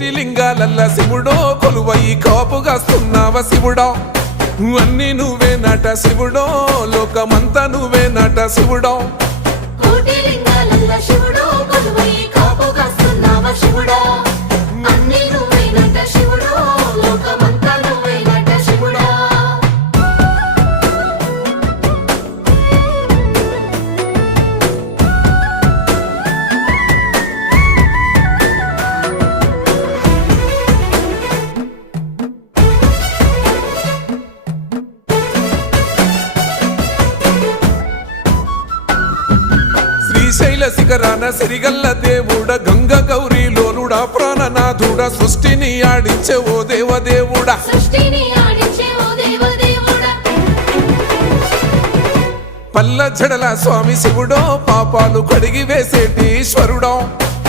కోటి లింగాలల్ల శివుడో కొలువయి కాపుగాస్తున్నావ శివుడా అన్ని నువ్వే నట శివుడో లోకమంతా నువ్వే నట శివుడో కోటి లింగాలల్ల శివుడో కొలువయి కాపుగాస్తున్నావ శివుడా అన్ని నువ్వే నట శివుడో లోకమంతా నువ్వే నట శివుడా శ్రీశైల శిఖరాన సిరిగల్ల దేవుడ గంగ గౌరీ లోలుడా ప్రాణనాథుడా సృష్టిని ఆడించే ఓ దేవదేవుడా సృష్టిని ఆడించే ఓ దేవదేవుడా పల్ల జడల స్వామి శివుడో పాపాలు కడిగి వేసేటి ఈశ్వరుడో